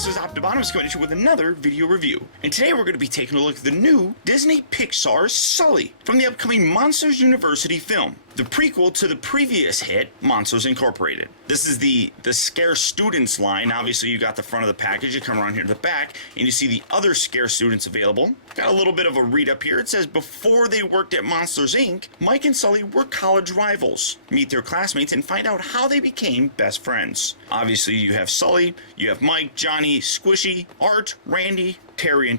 this is Optibottoms coming at you with another video review. And today we're going to be taking a look at the new Disney Pixar Sulley from the upcoming Monsters University film, the prequel to the previous hit, Monsters Incorporated. This is the Scare Students line. Obviously you got the front of the package, you come around here to the back, and you see the other Scare Students available. Got a little bit of a read up here. It says, before they worked at Monsters Inc., Mike and Sulley were college rivals. Meet their classmates and find out how they became best friends. Obviously you have Sulley, you have Mike, Johnny, Squishy, Art, Randy, Terry,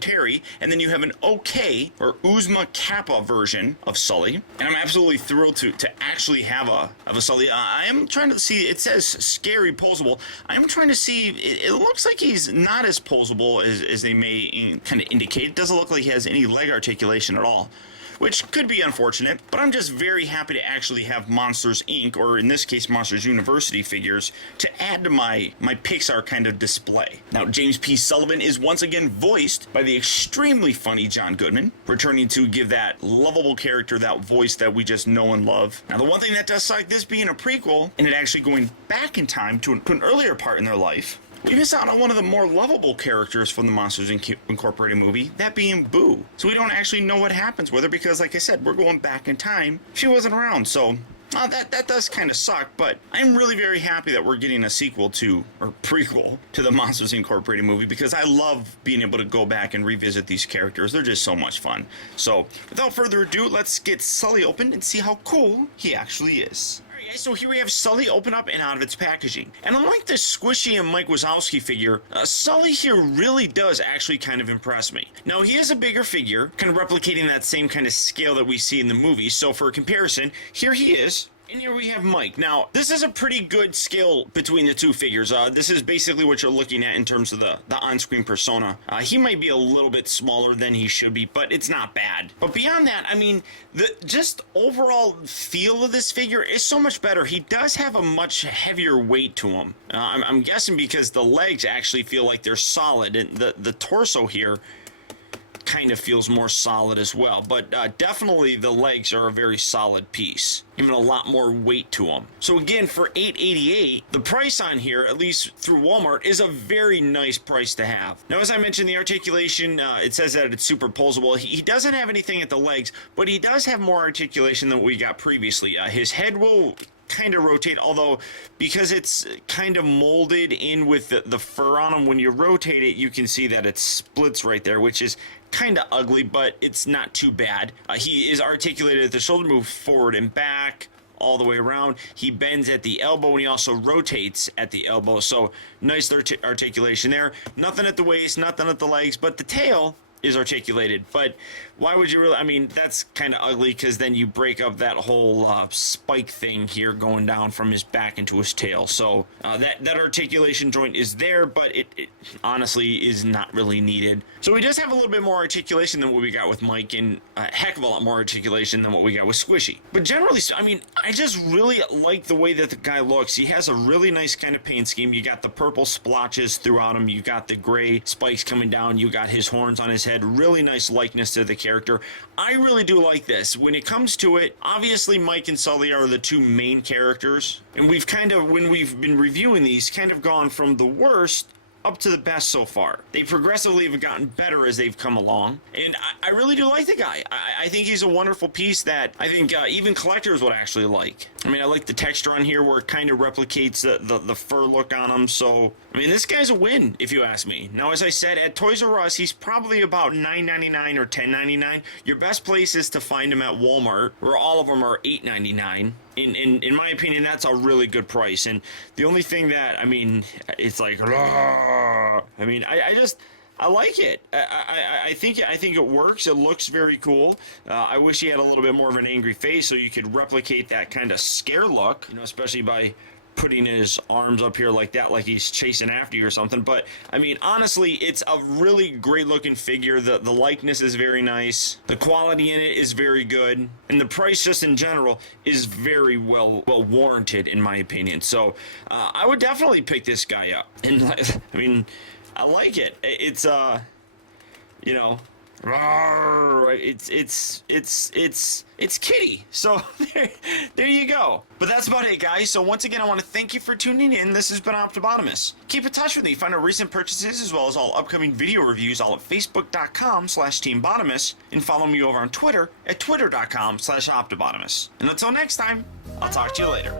and then you have an OK, or Uzma Kappa version of Sulley. And I'm absolutely thrilled to actually have a Sulley. I am trying to see, it says scary posable. I'm trying to see, it looks like he's not as posable as they may kind of indicate. It doesn't look like he has any leg articulation at all, which could be unfortunate, but I'm just very happy to actually have Monsters Inc., or in this case Monsters University figures, to add to my Pixar kind of display. Now, James P. Sullivan is once again voiced by the extremely funny John Goodman, returning to give that lovable character that voice that we just know and love. Now, the one thing that does suck, this being a prequel, and it actually going back in time to an earlier part in their life, we miss out on one of the more lovable characters from the Monsters Incorporated movie, that being Boo. So we don't actually know what happens with her because, like I said, we're going back in time. She wasn't around, so that does kind of suck, but I'm really very happy that we're getting a sequel to, or prequel, to the Monsters Incorporated movie because I love being able to go back and revisit these characters. They're just so much fun. So, without further ado, let's get Sulley open and see how cool he actually is. So here we have Sulley open up and out of its packaging. And unlike the Squishy and Mike Wazowski figure, Sulley here really does actually kind of impress me. Now, he is a bigger figure, kind of replicating that same kind of scale that we see in the movie. So for comparison, here he is. And here we have Mike. Now, this is a pretty good scale between the two figures. This is basically what you're looking at in terms of the on-screen persona. He might be a little bit smaller than he should be, but it's not bad. But beyond that, I mean, the just overall feel of this figure is so much better. He does have a much heavier weight to him. I'm guessing because the legs actually feel like they're solid, and the torso here kind of feels more solid as well, but definitely the legs are a very solid piece, even a lot more weight to them. So again, for $888, the price on here, at least through Walmart, is a very nice price to have. Now, as I mentioned, the articulation, it says that it's superposable. He doesn't have anything at the legs, but he does have more articulation than we got previously. His head will kind of rotate, although because it's kind of molded in with the fur on him, when you rotate it, you can see that it splits right there, which is kind of ugly, but it's not too bad. He is articulated at the shoulder, move forward and back all the way around. He bends at the elbow, and he also rotates at the elbow, so nice articulation there. Nothing at the waist, nothing at the legs, but the tail is articulated. But why would you really, I mean, that's kind of ugly because then you break up that whole spike thing here going down from his back into his tail. So that articulation joint is there, but it honestly is not really needed. So he does have a little bit more articulation than what we got with Mike, and a heck of a lot more articulation than what we got with Squishy. But generally, I mean, I just really like the way that the guy looks. He has a really nice kind of paint scheme. You got the purple splotches throughout him. You got the gray spikes coming down. You got his horns on his head. Really nice likeness to the character. I really do like this. When it comes to it, obviously Mike and Sulley are the two main characters, and we've kind of, when we've been reviewing these, kind of gone from the worst up to the best so far. They progressively have gotten better as they've come along, and I really do like the guy. I think he's a wonderful piece that I think even collectors would actually like. I mean, I like the texture on here where it kind of replicates the fur look on him, so I mean, this guy's a win, if you ask me. Now, as I said, at Toys R Us, he's probably about $9.99 or $10.99. Your best place is to find him at Walmart, where all of them are $8.99. In my opinion, that's a really good price. And the only thing that, I mean, it's like, I mean, I like it. I think it works. It looks very cool. I wish he had a little bit more of an angry face so you could replicate that kind of scare look, you know, especially by putting his arms up here like that, like he's chasing after you or something. But I mean, honestly, it's a really great looking figure. The likeness is very nice. The quality in it is very good, and the price just in general is very well warranted in my opinion. So I would definitely pick this guy up. And I mean, I like it. It's you know, It's Kitty. So there you go. But that's about it, guys. So once again, I want to thank you for tuning in. This has been Optibotamus. Keep in touch with me. Find our recent purchases as well as all upcoming video reviews all at facebook.com/teambotamus and follow me over on Twitter at twitter.com/Optibotamus. And until next time, I'll talk to you later.